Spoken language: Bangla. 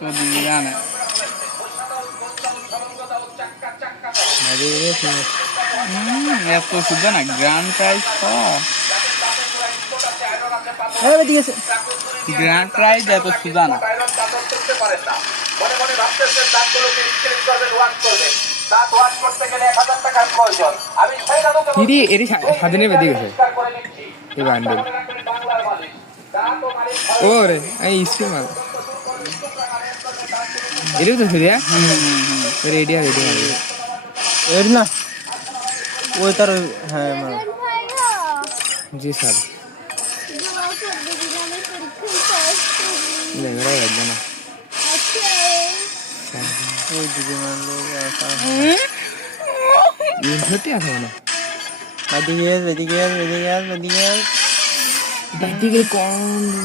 ওদিকে জানে এত সুবিধা না গ্র্যান্ড প্রাইজ গ্র্যান্ড প্রাইজ এত সুবিধা না স্বাধীনে বেঁধে গেছে এই বান্ডেল ওরে ইস্যু মাল এটাও তো ফিরে রেডি এর না ওই তার হ্যাঁ জি স্যার লাগবে না ওই দিকে মানলো সত্যি আছে না এদিকে এদিকে কম